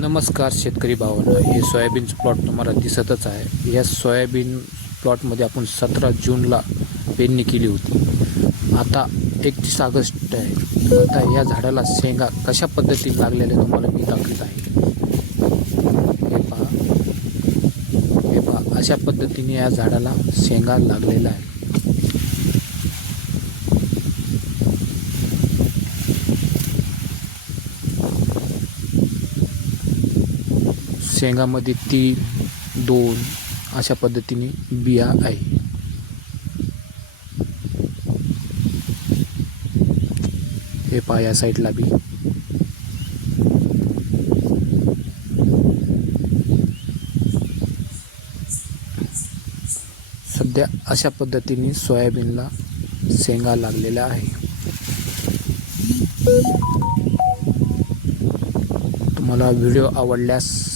नमस्कार शेतकरी भावानं हे सोयाबीनचं प्लॉट तुम्हाला दिसतच आहे. या सोयाबीन प्लॉटमध्ये आपण सतरा जूनला पेरणी केली होती. आता एकतीस ऑगस्ट आहे. आता या झाडाला शेंगा कशा पद्धतीने लागलेल्या तुम्हाला मी दाखवत आहे. हे पहा. हे पहा अशा पद्धतीने या झाडाला शेंगा लागलेला आहे. शेंगामध्ये तीन दोन अशा पद्धतीने बिया आहे. हे पहा या साईडला बी. सध्या अशा पद्धतीने सोयाबीनला शेंगा लागलेल्या आहे. तुम्हाला व्हिडिओ आवडल्यास